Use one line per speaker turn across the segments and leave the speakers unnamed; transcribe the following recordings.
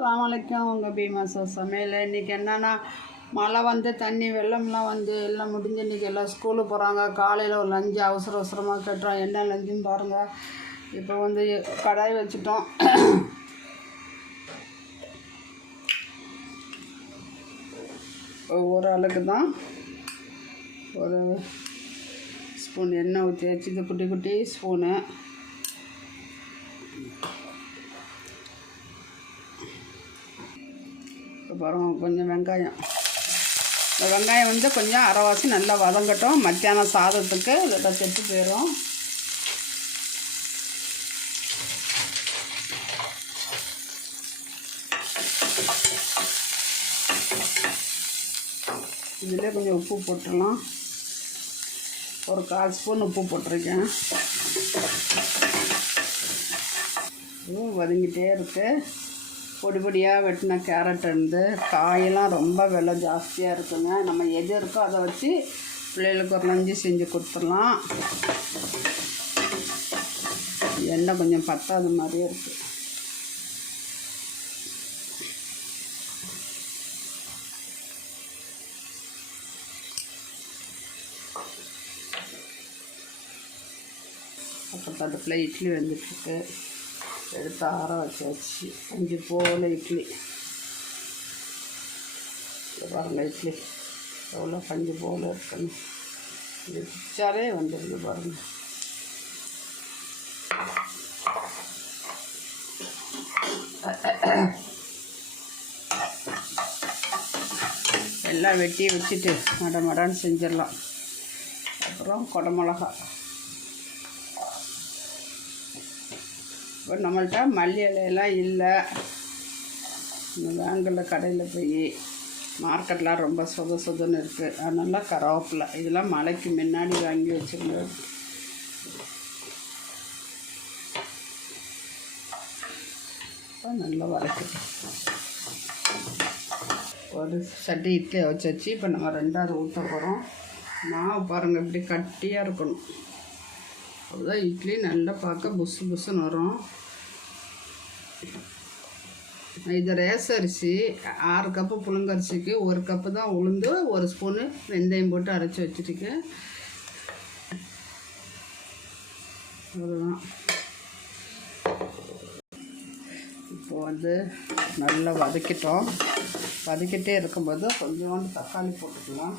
அஸ்லாம் வலைக்கம் உங்கள் பீமாசா சமையல். இன்றைக்கி என்னென்னா மழை வந்து தண்ணி வெள்ளம்லாம் வந்து எல்லாம் முடிஞ்சு இன்றைக்கி எல்லாம் ஸ்கூலுக்கு போகிறாங்க காலையில் ஒரு லஞ்சு அவசர அவசரமாக கட்டுறோம். என்ன லஞ்சுன்னு பாருங்கள் இப்போ வந்து கடாய் வச்சுட்டோம். ஒவ்வொரு ஆளுக்கு தான் ஒரு ஸ்பூன் எண்ணெய் ஊற்றி வச்சு குட்டி குட்டி ஸ்பூனு அப்புறம் கொஞ்சம் வெங்காயம். இந்த வெங்காயம் வந்து கொஞ்சம் அரைவாசி நல்லா வதங்கட்டும். மத்தியானம் சாதத்துக்கு இதில் செத்து போயிடும் இதில் கொஞ்சம் உப்பு போட்டுடலாம். ஒரு கால் ஸ்பூன் உப்பு போட்டிருக்கேன். வதங்கிட்டே இருக்குது பொடி பொடியாக வெட்டின கேரட் இருந்து காயெல்லாம் ரொம்ப விலை ஜாஸ்தியாக இருக்குங்க. நம்ம எது இருக்கோ அதை வச்சு பிள்ளைகளுக்கு ஒரு லஞ்சு செஞ்சு கொடுத்துடலாம். எண்ணெய் கொஞ்சம் பத்தாத மாதிரியே இருக்குது பக்கத்து அடுப்பில் இட்லி வந்துட்டுருக்கு. எடுத்து ஆற வச்சாச்சு அஞ்சு போல் இட்லி பாருங்கள் இட்லி எவ்வளோ பஞ்சு போல் இருக்குன்னு இது பிச்சாலே வந்துடுது பாருங்க எல்லாம் வெட்டி வச்சுட்டு மட மடான்னு செஞ்சிடலாம் அப்புறம் குடமிளகா இப்போ நம்மள்ட்ட மல்லி இலையெல்லாம் இல்லை. இந்த வேங்கல்ல கடையில் போய் மார்க்கெட்லாம் ரொம்ப சொத சொதன்னு இருக்குது அதனால கருவேப்பிலை. இதெல்லாம் மழைக்கு முன்னாடி வாங்கி வச்சுருந்தது. இப்போ நல்லா வதக்குது ஒரு சட்டி இட்லியை வச்சு வச்சு இப்போ நம்ம ரெண்டாவது ஊற்ற போகிறோம் மாவு பாருங்கள் இப்படி கட்டியாக இருக்கணும். அப்போதான் இட்லி நல்லா பார்க்க புசு புசுன்னு வரும். இது ரேச அரிசி ஆறு கப்பு புழுங்கரிசிக்கு ஒரு கப்பு தான் உளுந்து ஒரு ஸ்பூனு வெந்தயம் போட்டு அரைச்சி வச்சுருக்கேன். அவ்வளோதான் இப்போ வந்து நல்லா வதக்கிட்டோம். வதக்கிட்டே இருக்கும்போது கொஞ்சோண்டு தக்காளி போட்டுக்கலாம்.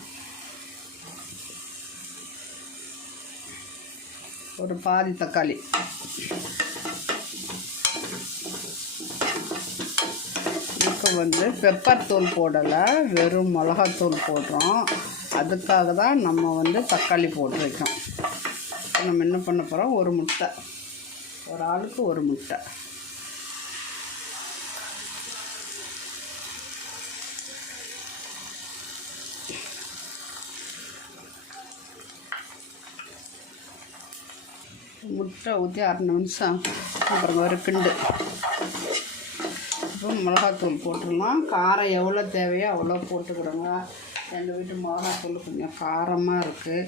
ஒரு பாதி தக்காளி இப்போ வந்து பெப்பர் தூள் போடலை வெறும் மிளகாத்தூள் போடுறோம். அதுக்காக தான் நம்ம வந்து தக்காளி போட்டிருக்கோம். நம்ம என்ன பண்ண போகிறோம் ஒரு முட்டை. ஒரு ஆளுக்கு ஒரு முட்டை. முட்டை ஊற்றி அரை நிமிஷம். அப்புறம் ஒரு கிண்டு. அப்புறம் மிளகாத்தூள் போட்டுடலாம். காரம் எவ்வளோ தேவையோ அவ்வளோ போட்டுக்கிறோங்க எங்கள் வீட்டு மிளகாத்தூள் கொஞ்சம் காரமாக இருக்குது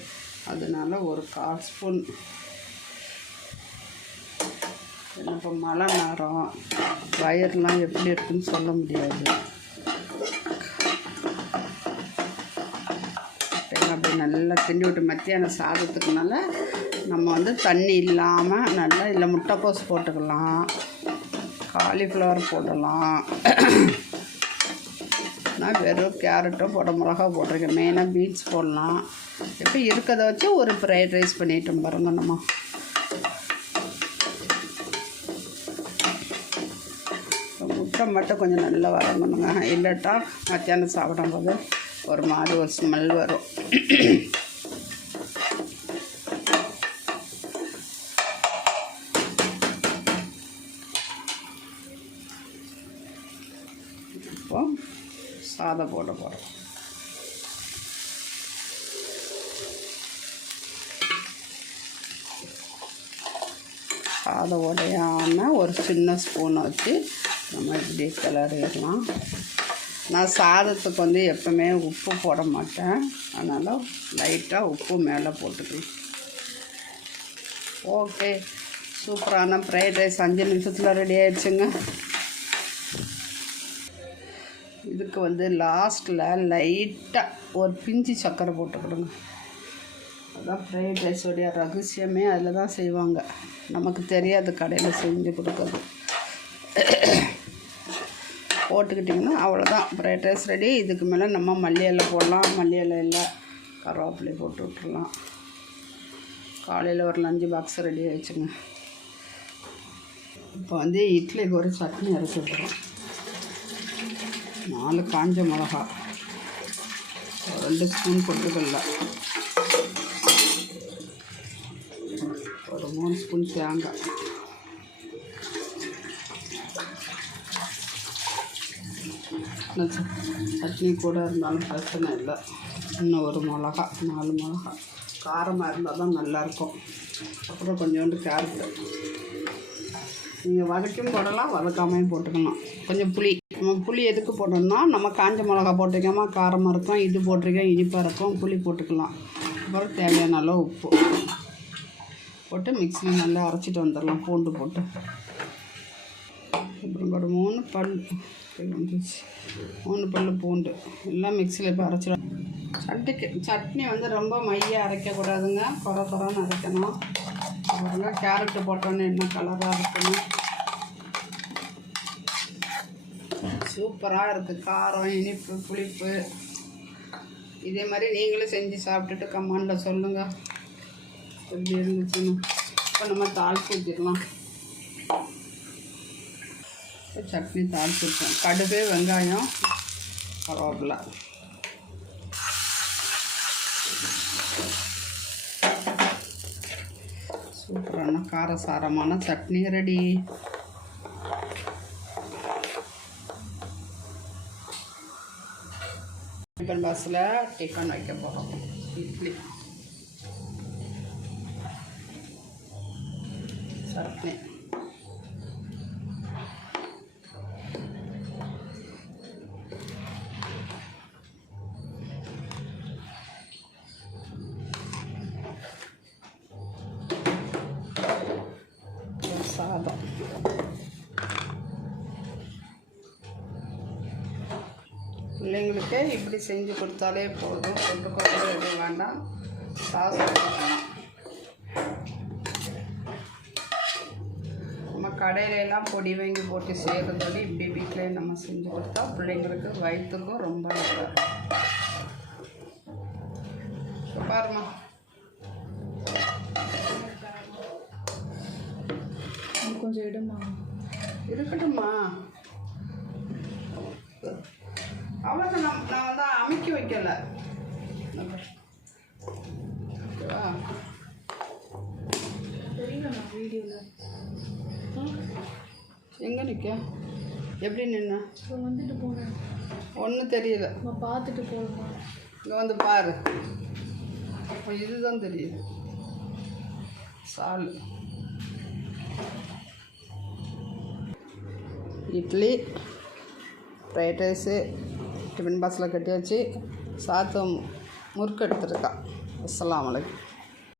அதனால ஒரு கால் ஸ்பூன். இப்போ மழை நேரம் வயர்லாம் எப்படி இருக்குன்னு சொல்ல முடியாது. அப்படி நல்லா திண்டி விட்டு மத்தியான சாதத்துக்குனால நம்ம வந்து தண்ணி இல்லாமல் நல்லா இல்லை முட்டைக்கோஸ் போட்டுக்கலாம். காலிஃப்ளவர் போடலாம். நான் வெறும் கேரட்டும் போட மிளகா போட்டிருக்கேன். மெயினாக பீன்ஸ் போடலாம். இப்போ இருக்கிறத வச்சு ஒரு ஃப்ரைட் ரைஸ் பண்ணிட்டோம் பாருங்க நம்ம. முட்டை மட்டும் கொஞ்சம் நல்லா வரணுங்க இல்லாட்டா மத்தியானம் சாப்பிடும்போது ஒரு மாதிரி ஒரு ஸ்மெல் வரும் இப்போ சாதம் போட போகிறோம் சாதம் உடையாமல் ஒரு சின்ன ஸ்பூனை வச்சு நம்ம இப்படி கிளறிடலாம். நான் சாதத்துக்கு வந்து எப்பவுமே உப்பு போட மாட்டேன். அதனால் லைட்டாக உப்பு மேலே போட்டுக்கலாம். ஓகே சூப்பரான ஃப்ரைட் ரைஸ் அஞ்சு நிமிஷத்தில் ரெடி ஆயிடுச்சுங்க. இதுக்கு வந்து லாஸ்ட்டில் லைட்டாக ஒரு பிஞ்சு சர்க்கரை போட்டுக்கிடுங்க. அதுதான் ஃப்ரைட் ரைஸோடைய ரகசியமே அதில் தான் செய்வாங்க. நமக்கு தெரியாது கடையில் செஞ்சு கொடுக்குறது. போட்டுக்கிட்டிங்கன்னா அவ்வளோதான் ஃப்ரைட் ரைஸ் ரெடி இதுக்கு மேலே நம்ம மல்லி இலை போடலாம். மல்லி இலை இல்லை கருவேப்பிலை போட்டு விட்டுறலாம். காலையில் ஒரு லஞ்சு பாக்ஸ் ரெடி ஆகிடுச்சுங்க இப்போ வந்து இட்லிக்கு ஒரு சட்னி அரைச்சி விட்டுறோம் நாலு காஞ்ச மிளகா. ரெண்டு ஸ்பூன் பொட்டுக்கல்ல ஒரு மூணு ஸ்பூன் தேங்காய். சட்னி கூட இருந்தாலும் பிரச்சனை இல்லை. இன்னும் ஒரு மிளகா நாலு மிளகா. காரமாக இருந்தால் தான் நல்லாயிருக்கும். அப்புறம் கொஞ்சோண்டு கேரட்டு. நீங்கள் வதக்கியும் போடலாம் வதக்காமையும் போட்டுக்கலாம். கொஞ்சம் புளி. நம்ம புளி எதுக்கு போடணும்னா நம்ம காஞ்ச மிளகா போட்டிருக்கோமா காரமாக இருக்கும் இது போட்டிருக்கோம் இனிப்பாக இருக்கும் புளி போட்டுக்கலாம். அப்புறம் தேவையான அளவு உப்பு போட்டு மிக்ஸியில் நல்லா அரைச்சிட்டு வந்துடலாம் பூண்டு போட்டு. அப்புறம் ஒரு மூணு பல் வந்துச்சு மூணு பல் பூண்டு எல்லாம் மிக்ஸியில் இப்போ அரைச்சிடும் சட்னிக்கு சட்னி வந்து ரொம்ப மைய அரைக்கக்கூடாதுங்க. குறை குறைன்னு அரைக்கணும். அப்புறம் கேரட்டு போட்டோன்னே என்ன கலராக இருக்கணும் சூப்பராக இருக்குது காரம் இனிப்பு புளிப்பு. இதே மாதிரி நீங்களும் செஞ்சு சாப்பிட்டுட்டு கமாண்டில் சொல்லுங்கள் எப்படி இருந்துச்சுன்னு. இப்போ நம்ம தாளிச்சு ஊற்றிடலாம் இப்போ சட்னி தாளிச்சு வச்சோம் கடுகு வெங்காயம் கருவேப்பிலை சூப்பரான காரசாரமான சட்னி ரெடி. டிஃபன் பாக்ஸில் டிஃபன் வைக்க போகிறோம் இட்லி சட்னி சாதம் பிள்ளைங்களுக்கு இப்படி செஞ்சு கொடுத்தாலே போதும். கொண்டு கொண்டு எதுவும் வேண்டாம். சாஸ். நம்ம கடையில எல்லாம் பொடி வாங்கி போட்டு செய்கிறதோட இப்படி வீட்டிலே நம்ம செஞ்சு கொடுத்தா பிள்ளைங்களுக்கு வயிற்றுக்கும் ரொம்ப நல்லா இருக்கும். பாரும்மா.
கொஞ்சம் இடுமா
இருக்கட்டும்மா. அவ்வளோ நான் நான் வந்து அமைக்க வைக்கல. ஓகேவா
தெரியல
எங்கே நிற்க எப்படி நின்ன?
இப்போ வந்துட்டு போனேன்
ஒன்றும் தெரியல.
நம்ம பார்த்துட்டு போகலாமா
இங்கே வந்து பாரு. அப்போ இதுதான் தெரியுது. சால். இட்லி ஃப்ரைட் ரைஸு டிஃபன் பாக்ஸில் கட்டி வச்சு சாத்தம் முறுக்கு எடுத்துருக்கா. அஸ்ஸலாமு